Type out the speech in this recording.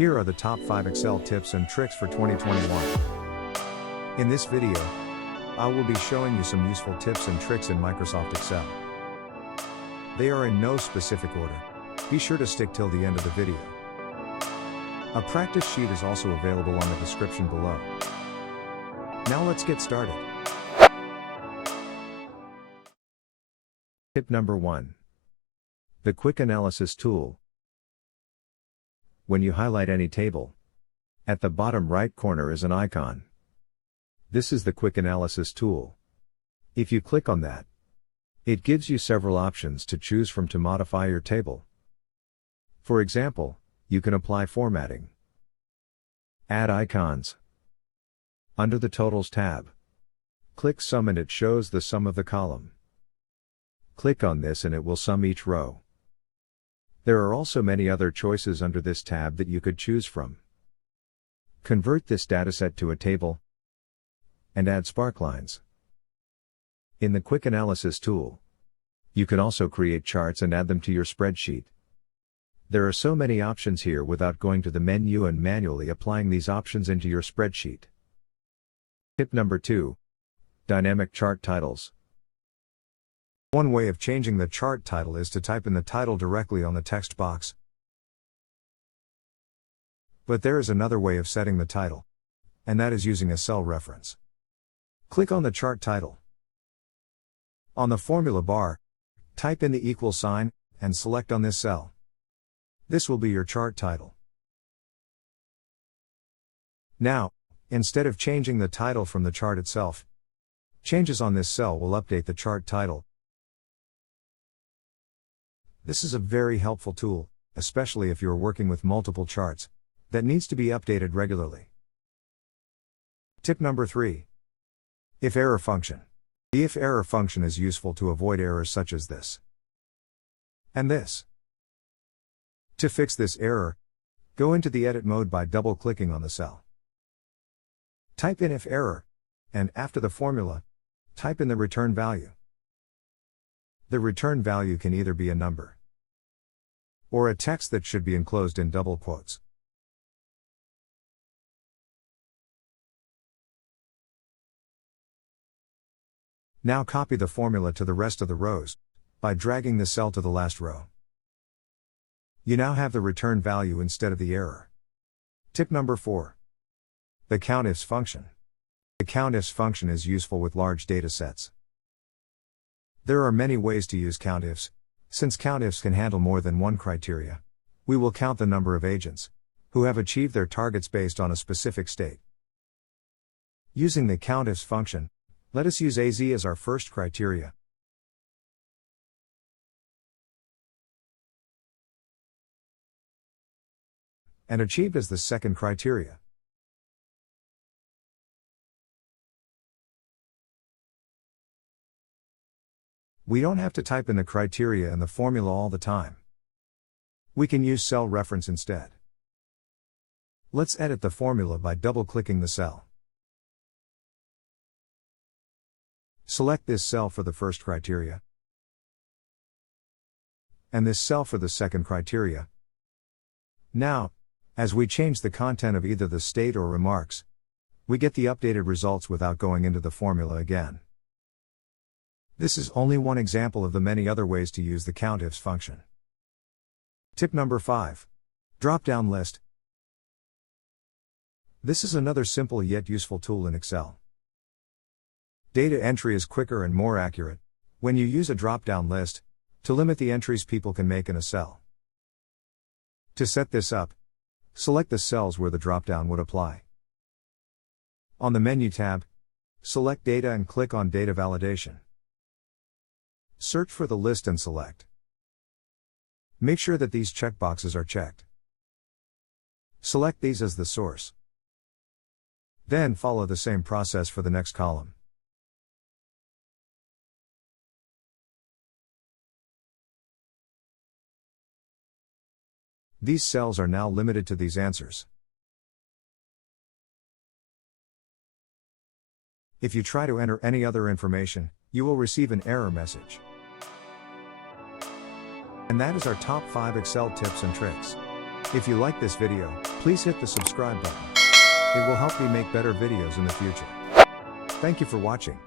Here are the top 5 Excel tips and tricks for 2021. In this video, I will be showing you some useful tips and tricks in Microsoft Excel. They are in no specific order. Be sure to stick till the end of the video. A practice sheet is also available on the description below. Now let's get started. Tip number 1. The Quick Analysis tool. When you highlight any table, at the bottom right corner is an icon. This is the Quick Analysis tool. If you click on that, it gives you several options to choose from to modify your table. For example, you can apply formatting, add icons. Under the Totals tab, click Sum and it shows the sum of the column. Click on this and it will sum each row. There are also many other choices under this tab that you could choose from. Convert this dataset to a table and add sparklines. In the Quick Analysis tool, you can also create charts and add them to your spreadsheet. There are so many options here without going to the menu and manually applying these options into your spreadsheet. Tip number 2. Dynamic chart titles. One way of changing the chart title is to type in the title directly on the text box. But there is another way of setting the title, and that is using a cell reference. Click on the chart title. On the formula bar, type in the equal sign, and select on this cell. This will be your chart title. Now, instead of changing the title from the chart itself, changes on this cell will update the chart title. This is a very helpful tool, especially if you are working with multiple charts, that needs to be updated regularly. Tip number 3. IFERROR Function. The IFERROR function is useful to avoid errors such as this and this. To fix this error, go into the edit mode by double-clicking on the cell. Type in IFERROR, and after the formula, type in the return value. The return value can either be a number or a text that should be enclosed in double quotes. Now copy the formula to the rest of the rows by dragging the cell to the last row. You now have the return value instead of the error. Tip number 4. The COUNTIFS function. The COUNTIFS function is useful with large data sets. There are many ways to use COUNTIFS. Since COUNTIFS can handle more than one criteria, we will count the number of agents who have achieved their targets based on a specific state. Using the COUNTIFS function, let us use AZ as our first criteria. And achieved as the second criteria. We don't have to type in the criteria and the formula all the time. We can use cell reference instead. Let's edit the formula by double-clicking the cell. Select this cell for the first criteria, and this cell for the second criteria. Now, as we change the content of either the state or remarks, we get the updated results without going into the formula again. This is only one example of the many other ways to use the COUNTIFS function. Tip number 5. Dropdown List. This is another simple yet useful tool in Excel. Data entry is quicker and more accurate when you use a drop-down list to limit the entries people can make in a cell. To set this up, select the cells where the drop-down would apply. On the Menu tab, select Data and click on Data Validation. Search for the list and select. Make sure that these checkboxes are checked. Select these as the source. Then follow the same process for the next column. These cells are now limited to these answers. If you try to enter any other information, you will receive an error message. And that is our top 5 Excel tips and tricks. If you like this video, please hit the subscribe button. It will help me make better videos in the future. Thank you for watching.